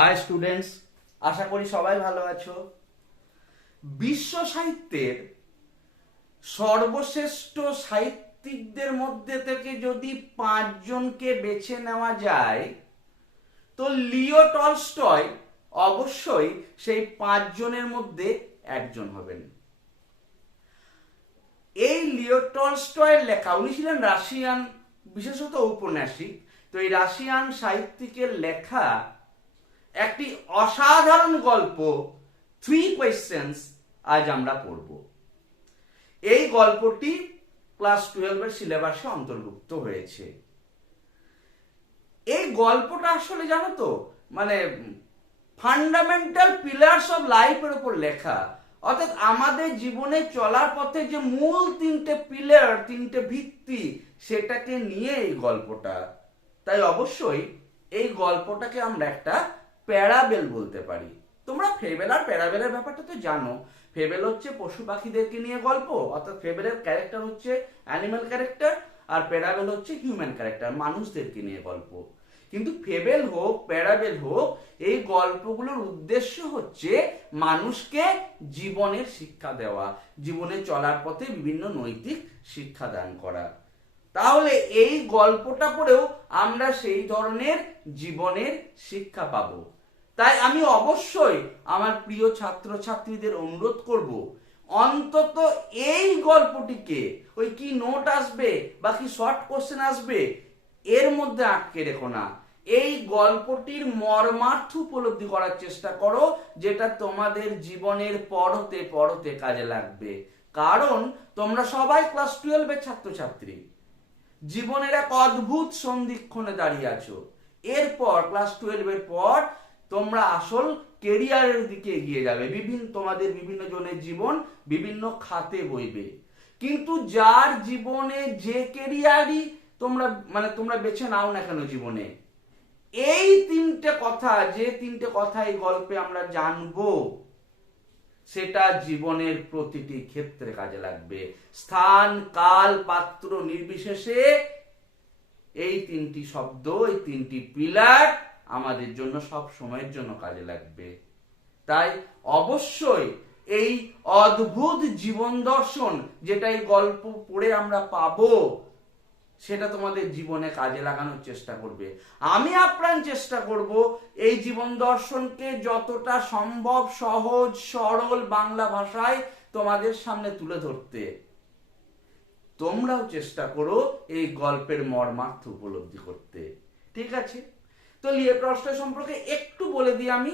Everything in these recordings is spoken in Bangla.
হাই স্টুডেন্টস, আশা করি সবাই ভালো আছো। বিশ্ব সাহিত্যের সর্বশ্রেষ্ঠ সাহিত্যিকদের মধ্যে থেকে যদি 5 জনকে বেছে নেওয়া যায়, তো লিও টলস্টয় অবশ্যই সেই 5 জনের মধ্যে একজন হবেন। এই লিও টলস্টয়ের লেখা, উনি ছিলেন রাশিয়ান বিশেষত ঔপন্যাসিক। তো এই রাশিয়ান সাহিত্যিকের লেখা একটি অসাধারণ গল্প 3 কোয়েশ্চেন্স আজ আমরা পড়ব। এই গল্পটি ক্লাস 12 এর সিলেবাসে অন্তর্ভুক্ত হয়েছে। এই গল্পটা আসলে জানো তো, মানে ফান্ডামেন্টাল পিলার্স অফ লাইফের উপর লেখা। অর্থাৎ আমাদের জীবনে চলার পথে যে মূল 3টে পিলার, 3টে ভিত্তি, সেটাকে নিয়ে এই গল্পটা। তাই অবশ্যই এই গল্পটাকে আমরা একটা প্যারাবেল বলতে পারি। তোমরা ফেবেল আর প্যারাবেলের ব্যাপারটা তো জানো। ফেবেল হচ্ছে পশু পাখিদেরকে নিয়ে গল্প, অর্থাৎ ফেবেলের ক্যারেক্টার হচ্ছে অ্যানিমাল ক্যারেক্টার, আর প্যারাবেল হচ্ছে হিউম্যান ক্যারেক্টার, মানুষদেরকে নিয়ে গল্প। কিন্তু ফেবেল হোক প্যারাবেল হোক, এই গল্পগুলোর উদ্দেশ্য হচ্ছে মানুষকে জীবনের শিক্ষা দেওয়া, জীবনে চলার পথে বিভিন্ন নৈতিক শিক্ষা দান করা। তাহলে এই গল্পটা পড়েও আমরা সেই ধরনের জীবনের শিক্ষা পাবো। তাই আমি অবশ্যই আমার প্রিয় ছাত্রছাত্রীদের অনুরোধ করব, অন্তত এই গল্পটিকে ওই কি নোট আসবে বা কি শর্ট কোশ্চেন আসবে এর মধ্যে আটকে রেখো না। এই গল্পটির মর্মার্থ উপলব্ধি করার চেষ্টা করো, যেটা তোমাদের জীবনের পড়তে পড়তে কাজে লাগবে। কারণ তোমরা সবাই ক্লাস 12 এর ছাত্রছাত্রী, জীবনের এক অদ্ভুত সন্ধিক্ষণে দাঁড়িয়ে আছো। এরপর ক্লাস 12 এর পর তোমরা আসল কেরিয়ারের দিকে এগিয়ে যাবে। তোমাদের বিভিন্ন জনের জীবন বিভিন্ন খাতে বইবে। কিন্তু যার জীবনে যে কেরিয়ারই তোমরা বেছে নাও না কেন জীবনে, এই 3টে কথা, যে 3টে কথা এই গল্পে আমরা জানবো, সেটা জীবনের প্রতিটি ক্ষেত্রে কাজে লাগবে। স্থান, কাল, পাত্র নির্বিশেষে এই 3টি শব্দ, এই 3টি পিলার আমাদের জন্য সব সময়ের জন্য কাজে লাগবে। তাই অবশ্যই এই অদ্ভুত জীবন দর্শন যেটা এই গল্প পড়ে আমরা পাবো, সেটা তোমাদের জীবনে কাজে লাগানোর চেষ্টা করবে। আমি আপ্রাণ চেষ্টা করব এই জীবন দর্শনকে যতটা সম্ভব সহজ সরল বাংলা ভাষায় তোমাদের সামনে তুলে ধরতে। তোমরাও চেষ্টা করো এই গল্পের মর্মার্থ উপলব্ধি করতে। ঠিক আছে? তো লিও টলস্টয় সম্পর্কে একটু বলে দিই। আমি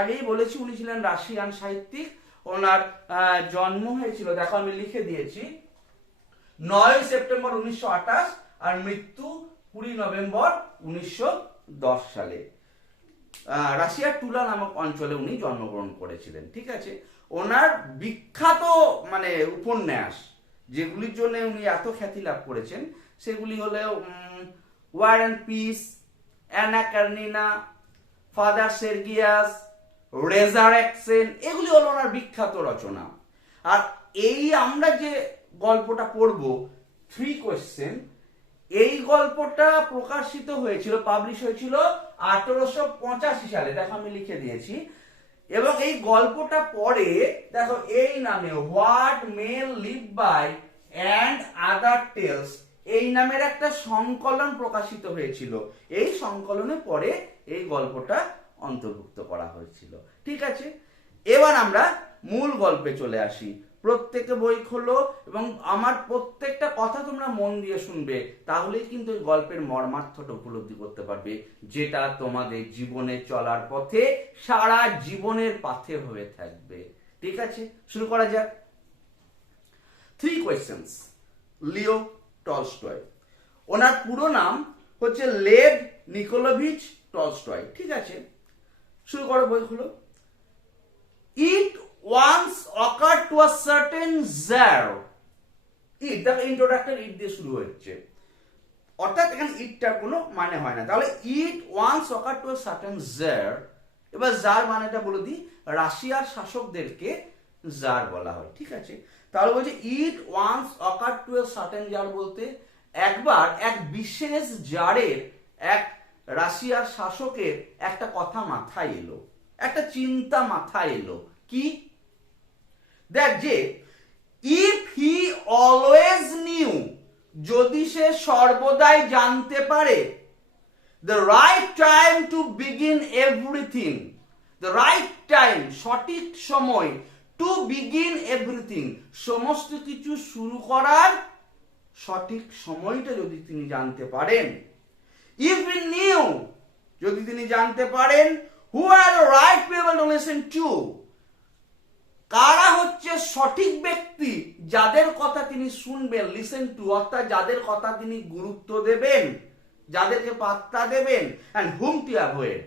আগেই বলেছি উনি ছিলেন রাশিয়ান সাহিত্যিক। ওনার জন্ম হয়েছিল, দেখো আমি লিখে দিয়েছি, 9 সেপ্টেম্বর 1928 আর মৃত্যু 20 নভেম্বর 1910 সালে। রাশিয়ার টুলা নামক অঞ্চলে উনি জন্মগ্রহণ করেছিলেন। ঠিক আছে? ওনার বিখ্যাত উপন্যাস যেগুলির জন্য উনি এত খ্যাতি লাভ করেছেন, সেগুলি হলো War and Peace, Anna Karenina, Father Sergius, Resurrection, এগুলি হলো ওনার বিখ্যাত রচনা। আর এই আমরা যে গল্পটা পড়ব 3 কোয়েশ্চেন, এই গল্পটা প্রকাশিত হয়েছিল, পাবলিশ হয়েছিল 1885 সালে। দেখো আমি লিখে দিয়েছি। এবং এই গল্পটা পরে দেখো এই নামে what men live by and other tales, এই নামের একটা সংকলন প্রকাশিত হয়েছিল। এই সংকলনে পরে এই গল্পটা অন্তর্ভুক্ত করা হয়েছিল। ঠিক আছে? এবার আমরা মূল গল্পে চলে আসি। প্রত্যেকে বই খোলো এবং আমার প্রত্যেকটা কথা তোমরা মন দিয়ে শুনবে, তাহলেই কিন্তু এই গল্পের মর্মার্থটা উপলব্ধি করতে পারবে, যেটা তোমাদের জীবনে চলার পথে সারা জীবনের পাথে হয়ে থাকবে। ঠিক আছে? শুরু করা যাক। 3 কোয়েশ্চেন্স। লিও টলস্টয়, ওনার পুরো নাম হচ্ছে লেভ নিকোলাভিচ টলস্টয়। ঠিক আছে? শুরু করো, বই খুলো। ইট once occurred to a certain Tsar. ইট, দেখো ইন্ট্রোডাক্টর ইট দিয়ে শুরু হচ্ছে, অর্থাৎ এখানে ইটটার কোনো মানে হয় না। তাহলে ইট once occurred to a certain Tsar। এবার জার মানেটা বলে দিই, রাশিয়ার শাসকদেরকে জার বলা হয়। ঠিক আছে? তাহলে বলছে ইট once occurred to a certain Tsar বলতে একবার এক বিশেষ জারের এক রাশিয়ার শাসকের একটা কথা মাথায় এলো, একটা চিন্তা মাথায় এলো। কি? দেখ যে ইফ হি অলওয়েজ নিউ, যদি সে সর্বদাই জানতে পারে, the right time to begin everything, the right time, সঠিক সময়, to begin everything, সমস্ত কিছু শুরু করার সঠিক সময়টা যদি তিনি জানতে পারেন, if he knew, যদি তিনি জানতে পারেন, who are the right people to listen to, কারা হচ্ছে সঠিক ব্যক্তি যাদের কথা তিনি শুনবেন, লিসেন টু, অর্থাৎ যাদের কথা তিনি গুরুত্ব দেবেন, যাদেরকে পাত্তা দেবেন, and whom to avoid,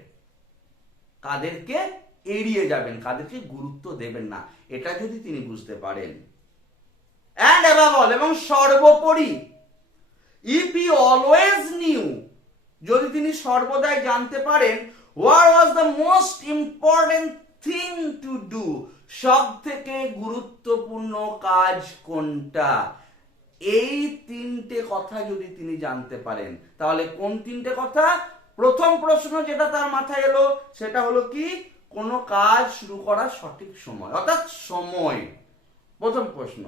কাদেরকে এড়িয়ে যাবেন, কাদেরকে গুরুত্ব দেবেন না, এটা যদি তিনি বুঝতে পারেন। and above all, এবং সর্বোপরি, if he always knew, যদি তিনি সর্বদাই জানতে পারেন, what was the most important thing to do, সব থেকে গুরুত্বপূর্ণ কাজ কোনটা, এই তিনটে কথা যদি তিনি জানতে পারেন, তাহলে কোন তিনটে কথা? প্রথম প্রশ্ন যেটা তার মাথায় এলো সেটা হলো কি, কোন কাজ শুরু করার সঠিক সময়, অর্থাৎ সময়, প্রথম প্রশ্ন।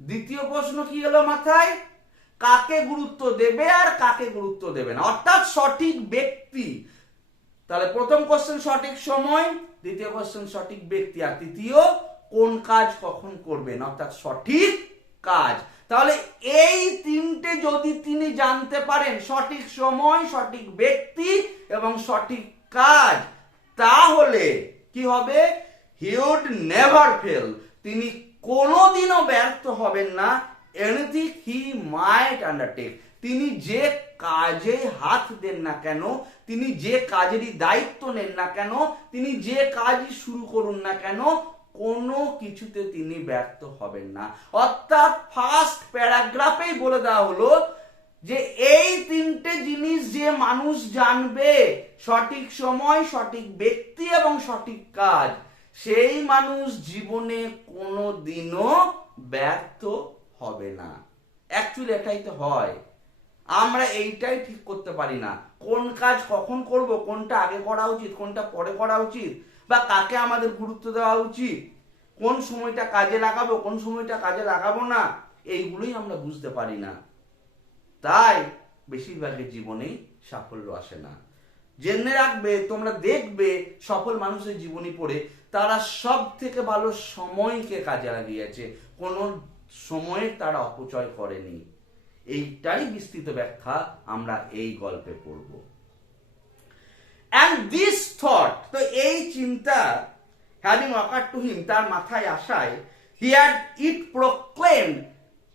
দ্বিতীয় প্রশ্ন কি এলো মাথায়? কাকে গুরুত্ব দেবে আর কাকে গুরুত্ব দেবে না, অর্থাৎ সঠিক ব্যক্তি। তাহলে প্রথম কোশ্চেন সঠিক সময়, দ্বিতীয় কোশ্চেন সঠিক ব্যক্তি, আর তৃতীয় কোন কাজ কখন করবেন, অর্থাৎ সঠিক কাজ। তাহলে এই তিনটে যদি তিনি জানতে পারেন, সঠিক সময়, সঠিক ব্যক্তি এবং সঠিক কাজ, তাহলে কি হবে? হি উড নেভার ফেল, তিনি কোনোদিনও ব্যর্থ হবেন না। এনিথিং হি মাইট আন্ডারটেক, তিনি যে কাজে হাত দেন না কেন, তিনি যে কাজেরই দায়িত্ব নেন না কেন, তিনি যে কাজই শুরু করুন না কেন, কোনো কিছুতে তিনি ব্যর্থ হবেন না। অর্থাৎ ফার্স্ট প্যারাগ্রাফেই বলে দেওয়া হলো যে এই তিনটে জিনিস যে মানুষ জানবে, সঠিক সময়, সঠিক ব্যক্তি এবং সঠিক কাজ, সেই মানুষ জীবনে কোনো দিনও ব্যর্থ হবে না। অ্যাকচুয়ালি এটাই তো হয়, আমরা এইটাই ঠিক করতে পারি না, কোন কাজ কখন করব, কোনটা আগে করা উচিত, কোনটা পরে করা উচিত, বা কাকে আমাদের গুরুত্ব দেওয়া উচিত, কোন সময়টা কাজে লাগাবো, কোন সময়টা কাজে লাগাবো না, এইগুলোই আমরা বুঝতে পারি না। তাই বেশিরভাগের জীবনেই সাফল্য আসে না। জেনে রাখবে, তোমরা দেখবে সফল মানুষের জীবনী পড়ে তারা সব থেকে ভালো সময়কে কাজে লাগিয়েছে, কোনো সময়ের তারা অপচয় করেনি। এইটাই বিস্তৃত ব্যাখ্যা আমরা এই গল্পে পড়ব। And this thought, তো এই চিন্তা, having occurred to him, তার মাথায় আসায়, he had it proclaimed,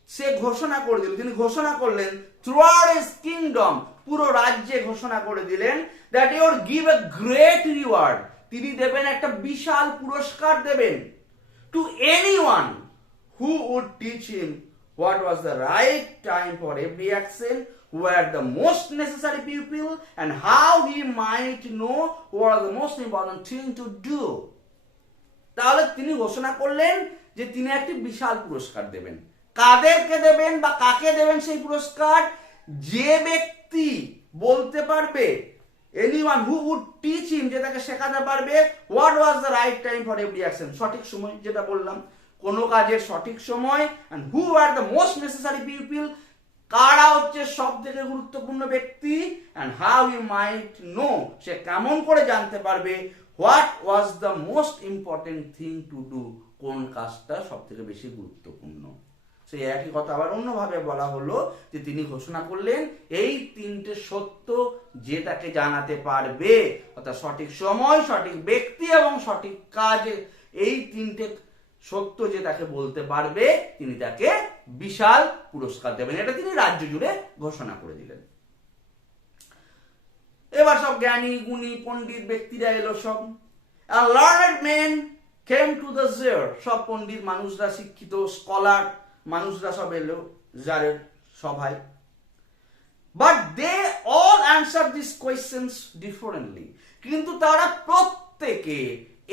সে ঘোষণা করে দিল, তিনি ঘোষণা করলেন, throughout his kingdom, পুরো রাজ্যে ঘোষণা করে দিলেন, that he would give a great reward, তিনি দেবেন একটা বিশাল পুরস্কার দেবেন, to anyone who would teach him what was the right time for every action, who were the most necessary people, and how he might know what was the most important thing to do. তাহলে তিনি ঘোষণা করলেন যে তিনি একটি বিশাল পুরস্কার দেবেন। কাদেরকে দেবেন বা কাকে দেবেন সেই পুরস্কার? যে ব্যক্তি বলতে পারবে, anyone who would teach him, যে তাকে শেখাতে পারবে, what was the right time for every action, সঠিক সময়, যেটা বললাম কোন কাজের সঠিক সময়, and who are the most necessary people, কারা হচ্ছে সব থেকে গুরুত্বপূর্ণ ব্যক্তি, and how he might know, সে কেমন করে জানতে পারবে, what was the most important thing to do, কোন কাজটা সব থেকে বেশি গুরুত্বপূর্ণ। সেই একই কথা আবার অন্যভাবে বলা হলো যে তিনি ঘোষণা করলেন এই তিনটে সত্য যে তাকে জানাতে পারবে, অর্থাৎ সঠিক সময়, সঠিক ব্যক্তি এবং সঠিক কাজ, এই তিনটে সত্য যে তাকে বলতে পারবে, তিনি তাকে বিশাল পুরস্কার দেবেন। এটা তিনি রাজ্য জুড়ে ঘোষণা করে দিলেন। এবার সব জ্ঞানী গুণী পণ্ডিত ব্যক্তিরা এলো, সব learned men came to the zaar, সব পণ্ডিত মানুষরা, শিক্ষিত স্কলার মানুষরা সব এলো জারের সভায়। But they all answered these questions differently, কিন্তু তারা প্রত্যেকে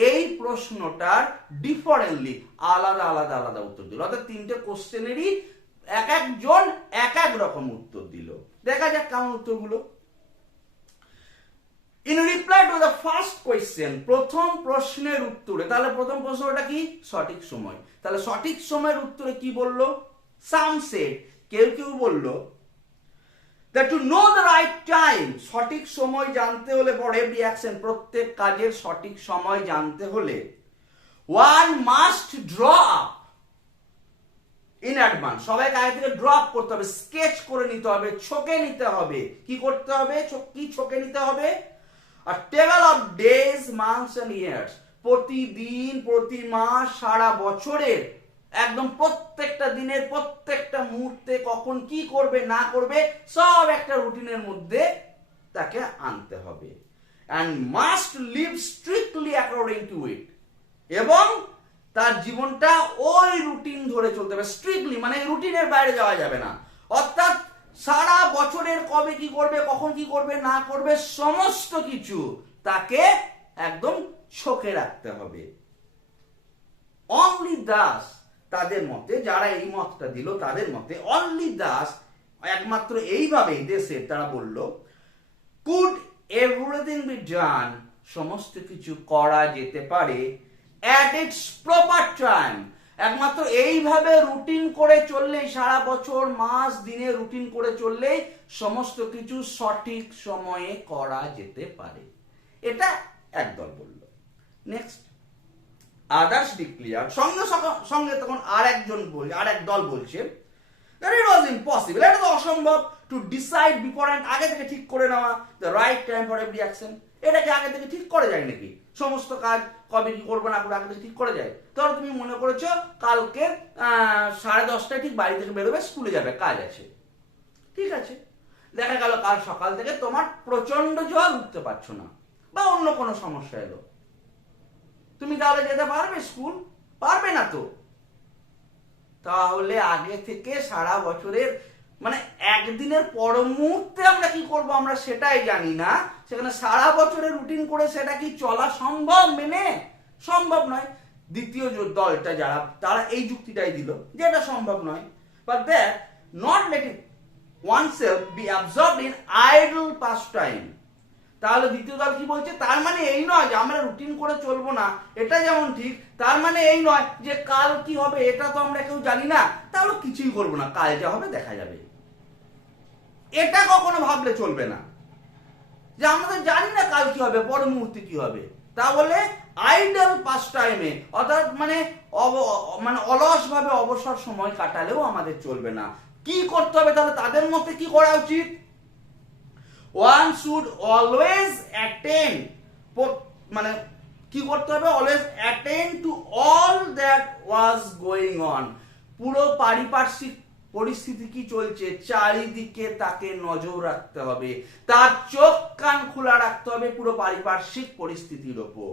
এই প্রশ্নটার ডিফারেন্টলি, আলাদা আলাদা আলাদা উত্তর দিল। অর্থাৎ তিনটে কোশ্চেনেরই এক একজন এক এক রকম উত্তর দিল। দেখা যাক কেমন উত্তরগুলো। In reply to the first question, প্রথম প্রশ্নের উত্তরে, তাহলে প্রথম প্রশ্নটা কি? সঠিক সময়। তাহলে সঠিক সময়ের উত্তরে কি বললো? সাম সেড, কেউ কেউ বললো that to know the right time, সঠিক সময় জানতে হলে for every action, প্রত্যেক কাজের সঠিক সময় জানতে হলে one must draw up in advance, সবাইকে আগে থেকে ড্র আপ করতে হবে, স্কেচ করে নিতে হবে, ছকে নিতে হবে। কি করতে হবে? কি ছকে নিতে হবে? a table of days, months and years, প্রতিদিন, প্রতি মাস, সারা বছরের একদম প্রত্যেকটা দিনের প্রত্যেকটা মুহূর্তে কখন কি করবে না করবে সব একটা রুটিনের মধ্যে তাকে আনতে হবে। and must live strictly according to it, এবং তার জীবনটা ওই রুটিন ধরে চলতে হবে। স্ট্রিক্টলি মানে রুটিনের বাইরে যাওয়া যাবে না, অর্থাৎ সারা বছরের কবে কি করবে, কখন কি করবে না করবে সমস্ত কিছু তাকে একদম ছকে রাখতে হবে। অনলি দাস, তাদের মতে, যারা এই মতটা দিল তাদের মতে অনলি দাস, একমাত্র এইভাবে দেশে তারা বলল কুড এভরিথিং বি ডান, সমস্ত কিছু করা যেতে পারে at its proper time, একমাত্র এইভাবে রুটিন করে চললেই, সারা বছর মাস দিনে রুটিন করে চললেই সমস্ত কিছু সঠিক সময়ে করা যেতে পারে। এটা একদল বলল। নেক্সট আদার্স ডিক্লিয়ার, সঙ্গে সঙ্গে তখন আর এক দল বলছে that it was impossible, এটা তো অসম্ভব, to decide beforehand, আগে থেকে ঠিক করে নেওয়া the right time for every action, এটাকে আগে থেকে ঠিক করে যায় নাকি? সমস্ত কাজ কবে কি করবো না করবো আগে থেকে ঠিক করে যায়? ধরো তুমি মনে করেছো কালকে 10:30টায় ঠিক বাড়ি থেকে বেরোবে, স্কুলে যাবে, কাজ আছে, ঠিক আছে। দেখা গেল কাল সকাল থেকে তোমার প্রচন্ড জ্বর, উঠতে পারছো না, বা অন্য কোনো সমস্যা এলো, তুমি তাহলে যেতে পারবে স্কুল? পারবে না তো। তাহলে আগে থেকে সারা বছরের মানে একদিনের পর মুহূর্তে আমরা কি করব আমরা সেটাই জানি না, সেখানে সারা বছরের রুটিন করে সেটা কি চলা সম্ভব? মেনে সম্ভব নয়। দ্বিতীয় দলটা যারা, তারা এই যুক্তিটাই দিল যে এটা সম্ভব নয়, but that not letting oneself be absorbed in idle pastime, তাহলে দ্বিতীয় দল কি বলছে? তার মানে এই নয় যে আমরা রুটিন করে চলবো না, এটা যেমন ঠিক, তার মানে এই নয় যে কাল কি হবে এটা তো আমরা কেউ জানি না, তাহলে কিছুই করবো না, কাল যা হবে দেখা যাবে। এটা কখনো ভাবলে চলবে না যে আমরা তো জানি না কাল কি হবে, পরের মুহূর্তে কি হবে। তাহলে আইডল পাস টাইমে, অর্থাৎ মানে অলস ভাবে অবসর সময় কাটালেও আমাদের চলবে না। কি করতে হবে তাহলে? তাদের মতে কি করা উচিত? one should always attend, মানে কি করতে হবে? always attend to all that was going on, পুরো পারিপার্শ্বিক পরিস্থিতি কি চলছে চারিদিকে তাকে নজর রাখতে হবে, তার চোখ কান খোলা রাখতে হবে পুরো পারিপার্শ্বিক পরিস্থিতির ওপর।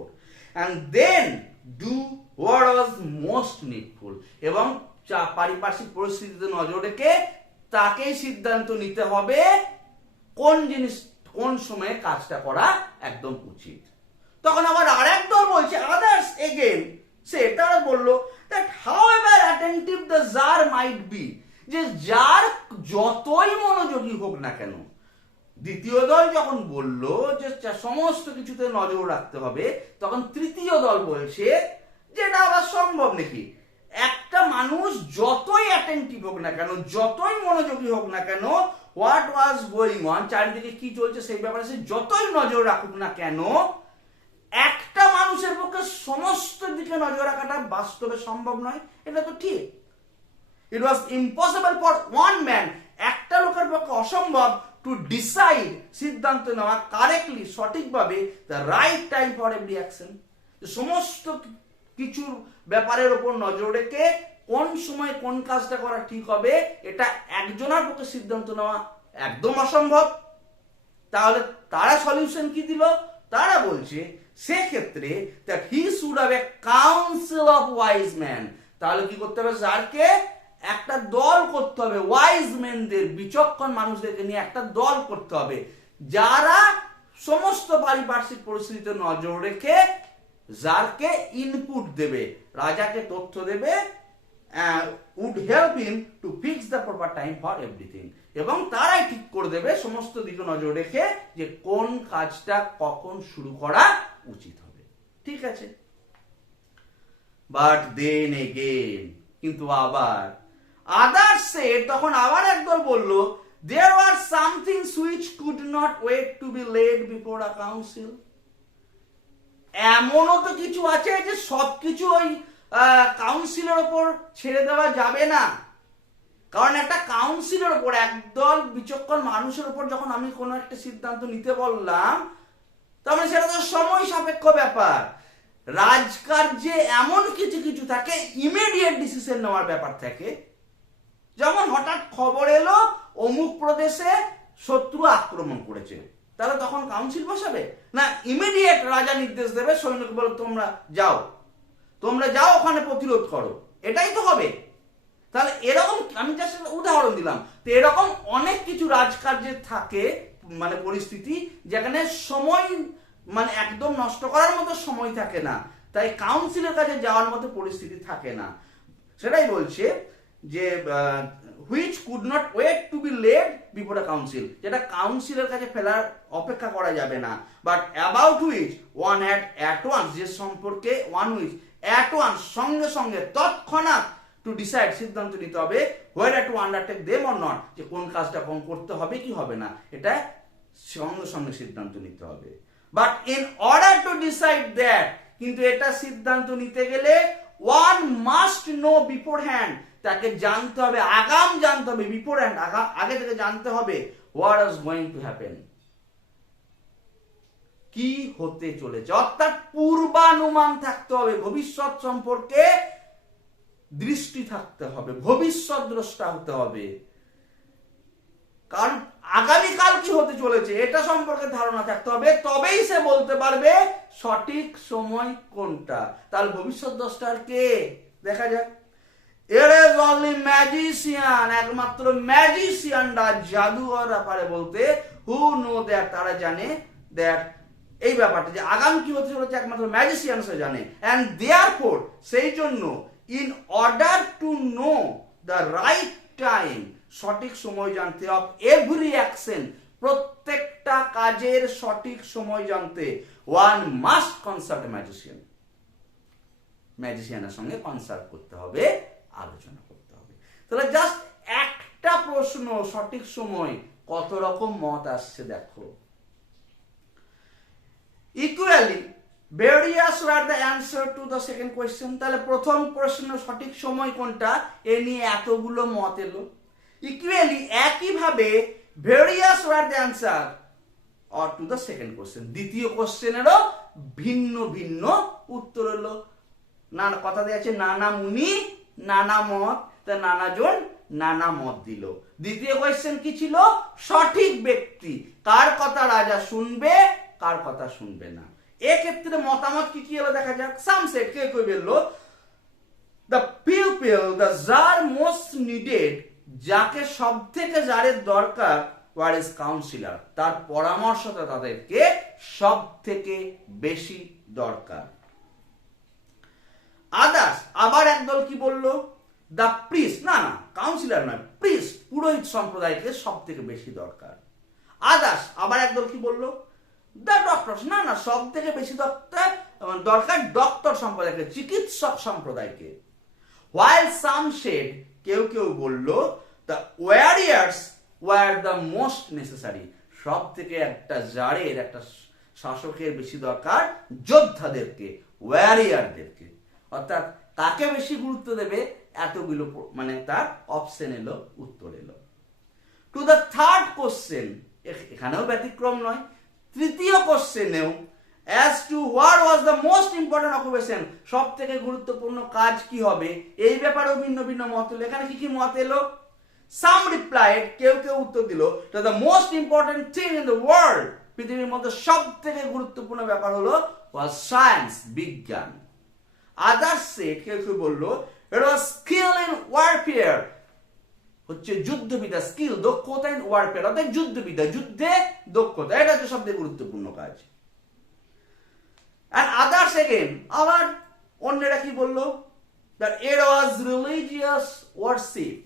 and then do what was most needful, এবং পারিপার্শ্বিক পরিস্থিতিতে নজর রেখে তাকেই সিদ্ধান্ত নিতে হবে কোন জিনিস কোন সময়ে কাজটা করা একদম উচিত। তখন আবার আরেক দল বলছে, আদার্স এগেন সে, তারা বললো that however attentive the jar might be, যে যার যতই মনোযোগী হোক না কেন, দ্বিতীয় দল যখন বলল যে সমস্ত কিছুতে নজর রাখতে হবে, তখন তৃতীয় দল বলছে যে এটা আবার সম্ভব নাকি? একটা মানুষ যতই অ্যাটেন্টিভ হোক না কেন, যতই মনোযোগী হোক না কেন, হোয়াট ওয়াজ গোয়িং অন, চারিদিকে কি চলছে সেই ব্যাপারে সে যতই নজর রাখুক না কেন, একটা মানুষের পক্ষে সমস্ত দিকে নজর রাখাটা বাস্তবে সম্ভব নয়। এটা তো ঠিক। It was impossible for one man, একটা লোকের পক্ষে অসম্ভব টু ডিসাইড, সিদ্ধান্ত নেওয়া কারেক্টলি, সঠিকভাবে, the right time for every action, সমস্ত কিছুর ব্যাপারের উপর নজর রেখে কোন সময় কোন কাজটা করা ঠিক হবে, এটা একজনের পক্ষে সিদ্ধান্ত নেওয়া একদম অসম্ভব। তাহলে তারা সলিউশন কি দিল? তারা বলছে সেক্ষেত্রে that he should have a council of wise men, তাহলে কি করতে হবে? যারকে একটা দল করতে হবে, ওয়াইজ ম্যানদের, বিচক্ষণ মানুষদেরকে নিয়ে একটা দল করতে হবে, যারা সমস্ত পারিপার্শ্বিক পরিস্থিতিতে নজর রেখে যারকে ইনপুট দেবে, রাজাকে তথ্য দেবে, would help him to fix the proper time for everything, এবং তারাই ঠিক করে দেবে সমস্ত দিকে নজর রেখে যে কোন কাজটা কখন শুরু করা উচিত হবে। ঠিক আছে, বাট দেন এগেইন, কিন্তু আবার others said, তখন আবার একদল বলল, there were some things which could not wait to be laid before a council, এমনও তো কিছু আছে যে সবকিছু ওই কাউন্সিলের ওপর ছেড়ে দেওয়া যাবে না। কারণ একটা কাউন্সিলের ওপর, একদল বিচক্ষণ মানুষের উপর যখন আমি কোনো একটা সিদ্ধান্ত নিতে বললাম, তাহলে সেটা তো সময় সাপেক্ষ ব্যাপার। রাজকার্যে এমন কিছু কিছু থাকে ইমিডিয়েট ডিসিশন নেওয়ার ব্যাপার থাকে, যেমন হঠাৎ খবর এলো অমুক প্রদেশে শত্রু আক্রমণ করেছে, তাহলে তখন কাউন্সিল বসাবে না, ইমিডিয়েট রাজা নির্দেশ দেবে সৈন্যকে বলে তোমরা যাও ওখানে প্রতিরোধ করো, এটাই তো হবে। তাহলে এরকম, আমি জাস্ট উদাহরণ দিলাম, তো এরকম অনেক কিছু রাজকার্যে থাকে মানে পরিস্থিতি যেখানে সময় মানে একদম নষ্ট করার মতো সময় থাকে না, তাই কাউন্সিলের কাছে যাওয়ার মতো পরিস্থিতি থাকে না। সেটাই বলছে যে which could not wait to be laid before a council, যেটা কাউন্সিলের কাছে ফেলার অপেক্ষা করা যাবে না, but about which one had at once, যে সম্পর্কে one which at once সঙ্গে সঙ্গে তৎক্ষণাৎ to decide, সিদ্ধান্ত নিতে হবে, whether to undertake them or not, যে কোন কাজটা কোন করতে হবে কি হবে না, এটা সঙ্গে সঙ্গে সিদ্ধান্ত নিতে হবে। But in order to decide that, কিন্তু এটা সিদ্ধান্ত নিতে গেলে one must know before hand, তাকে জানতে হবে, আগাম জানতে হবে, বিফোর হ্যান্ড আগে থেকে জানতে হবে what is going to happen, কি হতে চলেছে, অর্থাৎ পূর্বানুমান থাকতে হবে, ভবিষ্যৎ সম্পর্কে দৃষ্টি থাকতে হবে, ভবিষ্যৎ দ্রষ্টা হতে হবে। কারণ আগামীকাল কি হতে চলেছে এটা সম্পর্কে ধারণা থাকতে হবে, তবেই সে বলতে পারবে সঠিক সময় কোনটা। তাহলে ভবিষ্যৎ দ্রষ্টার কে? দেখা যাক। It is only magician, একমাত্র ম্যাজিশিয়ানরা, জাদুঘররা পারে বলতে, who know that, তারা জানে that এই ব্যাপারটা যে আগাম কি হতে চলেছে একমাত্র ম্যাজিশিয়ানসে জানে। and therefore, সেই জন্য in order to know the right time, সঠিক সময় জানতে, of every action, প্রত্যেকটা কাজের সঠিক সময় জানতে, one must consult a magician, ম্যাজিশিয়ানের সঙ্গে কনসাল্ট করতে হবে, আলোচনা করতে হবে। তাহলে জাস্ট একটা প্রশ্ন, সঠিক সময় কত রকম মত আসছে দেখো। Equally various were the answer to the second question, তাহলে প্রথম প্রশ্নের সঠিক সময় কোনটা এ নিয়ে এতগুলো মত এলো। ইকুয়ালি একইভাবে various were the answer or to the second question, দ্বিতীয় কোশ্চেনেরও ভিন্ন ভিন্ন উত্তর এলো। না কথা দেওয়া আছে নানা মুনি নানা মত, তা নানাজন নানা মত দিল। দ্বিতীয় কোয়েশ্চেন কি ছিল? সঠিক ব্যক্তি, কার কথা রাজা শুনবে কার কথা শুনবে না। এক্ষেত্রে মতামত কি কি এলো দেখা যাক। সাম সেড, কে কই বললো, the people the jar most needed, যাকে সব থেকে জারের দরকার, ওয়ার ইজ কাউন্সিলর, তার পরামর্শটা তাদেরকে সব থেকে বেশি দরকার। আদার্স, আবার একদল কি বললো, দ্য প্রিস্ট, না কাউন্সিলর নয়, প্রিস্ট পুরোহিত সম্প্রদায়কে সব থেকে বেশি দরকার। আদার্স, আবার একদল কি বললো, দ্য ডক্টর, না সব থেকে বেশি দরকার ডক্টর সম্প্রদায়কে, চিকিৎসক সম্প্রদায়কে। হোয়াইল সাম সেড, কেউ কেউ বললো, the warriors were the most necessary, সব থেকে একটা জারের একটা শাসকের বেশি দরকার যোদ্ধাদেরকে, ওয়ারিয়ারদেরকে। অর্থাৎ কাকে বেশি গুরুত্ব দেবে এতগুলো মানে তার অপশন এলো, উত্তর এলো। টু দ্য থার্ড কোশ্চেন, এখানেও ব্যতিক্রম নয়, তৃতীয় কোশ্চেনেও as to what was the most important occupation, সব থেকে গুরুত্বপূর্ণ কাজ কি হবে, এই ব্যাপারেও ভিন্ন ভিন্ন মত এলো। এখানে কি কি মত এলো? some replied, কেউ কেউ উত্তর দিল, that the most important thing in the world, পৃথিবীর মধ্যে সব থেকে গুরুত্বপূর্ণ ব্যাপার হলো was science, বিজ্ঞান। others said, কেউ কেউ বললো, it was skill in warfare, হচ্ছে যুদ্ধবিদ্যা, স্কিল দক্ষতা, ইন ওয়ারফেয়ার অর্থাৎ যুদ্ধবিদ্যা, যুদ্ধে দক্ষতা, এটা হচ্ছে সবথেকে গুরুত্বপূর্ণ কাজ। and others again, আবার অন্যরা কি বললো, that it was religious worship,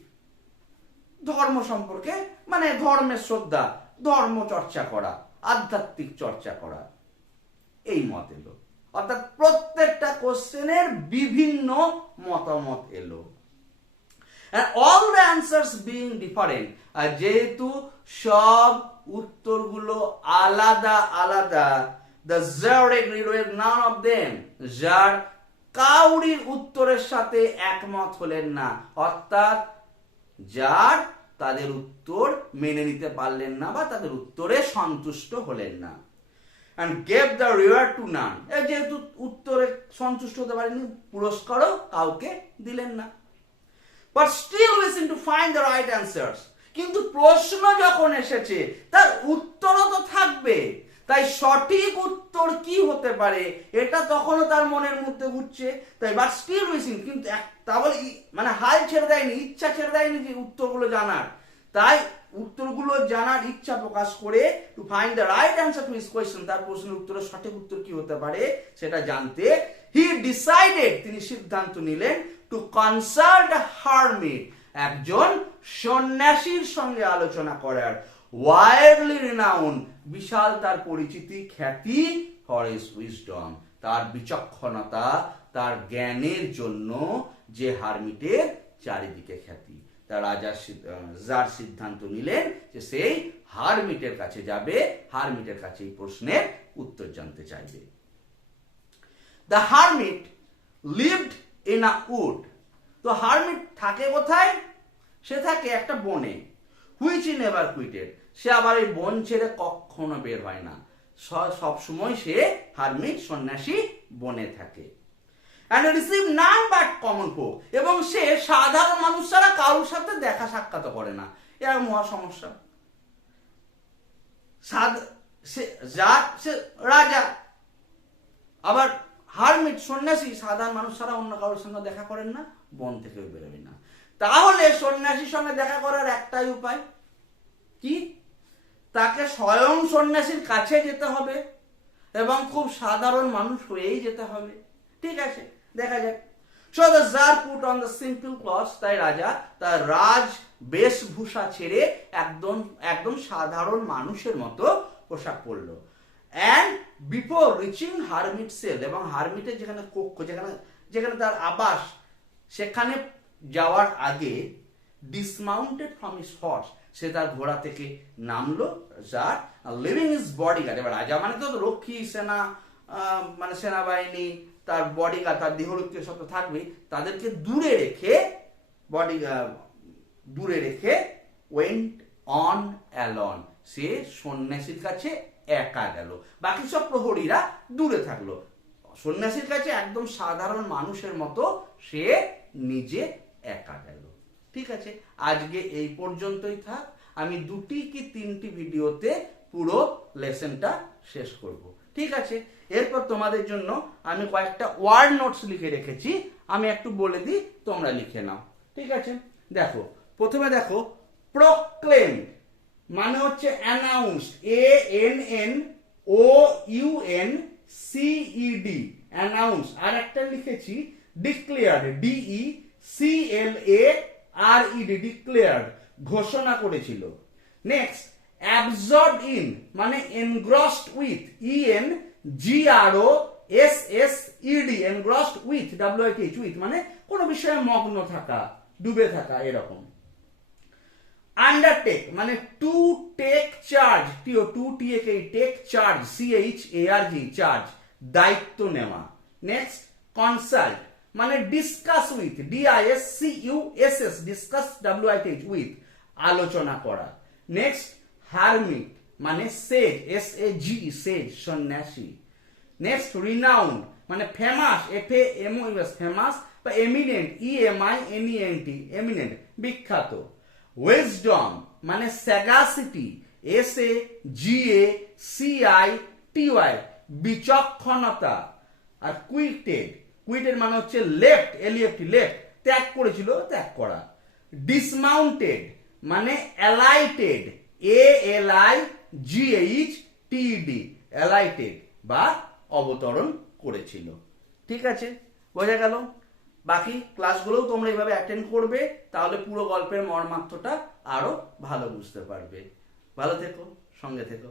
ধর্ম সম্পর্কে মানে ধর্মের শ্রদ্ধা, ধর্ম চর্চা করা, আধ্যাত্মিক চর্চা করা, এই মত এলো। অর্থাৎ প্রত্যেকটা কোশ্চেনের বিভিন্ন মতামত এলো। And all the answers being different, আর যেহেতু সব উত্তরগুলো আলাদা আলাদা, the Zar agreed with none of them, যার কাউরির উত্তরের সাথে একমত হলেন না, অর্থাৎ যার তাদের উত্তর মেনে নিতে পারলেন না বা তাদের উত্তরে সন্তুষ্ট হলেন না। and gave the reward to none, যেহেতু উত্তরে সন্তুষ্ট হতে পারেনি, পুরস্কারও কাউকে দিলেন না। but still wishing to find the right answers, কিন্তু প্রশ্ন যখন এসেছে তার উত্তরও তো থাকবে, তাই সঠিক উত্তর কি হতে পারে এটা তখনও তার মনের মধ্যে ঘুরছে। তাই but still wishing, কিন্তু তা বলে মানে হাল ছেড়ে দেয়নি, ইচ্ছা ছেড়ে দেয়নি যে উত্তরগুলো জানার, তাই উত্তরগুলো জানার ইচ্ছা প্রকাশ করে to find the right answer to his question, তার প্রশ্নের উত্তরের সঠিক উত্তর কি হতে পারে সেটা জানতে হি ডিসাইডেড, তিনি সিদ্ধান্ত নিলেন টু কনসাল্ট আ হারমিট, একজন সন্ন্যাসীর সঙ্গে আলোচনা করার, ওয়াইডলি রিনাউন্ড, বিশাল তার পরিচিতি খ্যাতি, ফর হিজ উইজডম, তার বিচক্ষণতা তার জ্ঞানের জন্য যে হারমিটের চারিদিকে খ্যাতি। তা রাজা যার সিদ্ধান্ত নিলেন যে সেই হারমিটের কাছে যাবে, হারমিটের কাছে এই প্রশ্নের উত্তর জানতে চাইবে। The hermit lived in a wood, তো হারমিট থাকে কোথায়? সে থাকে একটা বনে, হুইচ হি নেভার কুইটেড, সে আবার এই বন ছেড়ে কখনো বের হয় না, সব সময় সে হারমিট সন্ন্যাসী বনে থাকে। and receive none but common folk, এবং সে সাধারণ মানুষ ছাড়া কারোর সাথে দেখা সাক্ষাৎ করে না, এর মহা সমস্যা। সে রাজা, আবার হারমিট সন্ন্যাসী, সাধারণ মানুষ ছাড়া অন্য কারোর সঙ্গে দেখা করেন না, বন থেকে বেরোবেন না। তাহলে সন্ন্যাসীর সঙ্গে দেখা করার একটাই উপায় কি? তাকে স্বয়ং সন্ন্যাসীর কাছে যেতে হবে এবং খুব সাধারণ মানুষ হয়েই যেতে হবে। ঠিক আছে, দেখা যাক। So the Tsar put on the simple clothes, তাই রাজা তার রাজ বেশভূষা ছেড়ে একদম সাধারণ মানুষের মতো পোশাক পরল। and before reaching hermit cell, এবং হারমিটের যেখানে কক্ষ, যেখানে তার আবাস, সেখানে যাওয়ার আগে dismounted from his horse, সে তার ঘোড়া থেকে নামলো, যার লিভিং হিজ বডিগার্ড, এবার রাজা মানে তো রক্ষী, সেনা মানে সেনাবাহিনী, তার বডিগার্ড, তার দেহরক্ষীর সাথে থাকবে, তাদেরকে দূরে রেখে ওয়েন্ট অন অ্যালন, সে সন্ন্যাসীর কাছে একা গেল, বাকি সব প্রহরীরা দূরে থাকলো, সন্ন্যাসীর কাছে একদম সাধারণ মানুষের মতো সে নিজে একা গেল। ঠিক আছে, আজকে এই পর্যন্তই থাক, আমি 2 কি 3টি ভিডিওতে পুরো লেসনটা শেষ করব। ঠিক আছে, এরপর তোমাদের জন্য আমি কয়েকটা ওয়ার্ড নোটস লিখে রেখেছি, আমি একটু বলে দিই, তোমরা লিখে নাও। ঠিক আছে, দেখো প্রথমে দেখো প্রক্লেম মানে হচ্ছে অ্যানাউন্সড, ANNOUNCED, অ্যানাউন্স। আর একটা লিখেছি ডিক্লেয়ার্ড, DECLARED, ডিক্লেয়ার্ড, ঘোষণা করেছিল। নেক্সট অ্যাবজর্বড ইন মানে engrossed with, ENGROSSED, engrossed with, WITH, with মানে কোনো বিষয়ে মগ্ন থাকা, ডুবে থাকা, এরকম। আন্ডারটেক মানে to take charge, take charge, CHARG, charge, দায়িত্ব নেওয়া। নেক্সট কনসাল্ট মানে discuss with, DISCUSS, discuss, WITH, with, আলোচনা করা। নেক্সট হারমিট মানে সেজ, SAGE, সেজ, সন্ন্যাসী। নেক্সট রিনাউন্ড মানে ফেমাস, FAMOUS, ফেমাস, বা এমিনেন্ট, EMINENT, এমিনেন্ট, বিখ্যাত। উইজডম মানে স্যাগাসিটি, SAGACITY, বিচক্ষণতা। আর কুইটেড মানে হচ্ছে লেফট, LEFT, লেফট, ত্যাগ করেছিল, ত্যাগ করা। ডিসমাউন্টেড মানে অ্যালাইটেড, ALIGHTED, অ্যালাইটেড বা অবতরণ করেছিল। ঠিক আছে, বোঝা গেল। বাকি ক্লাসগুলোও তোমরা এইভাবে অ্যাটেন্ড করবে, তাহলে পুরো গল্পের মর্মার্থটা আরো ভালো বুঝতে পারবে। ভালো থেকো, সঙ্গে থেকো।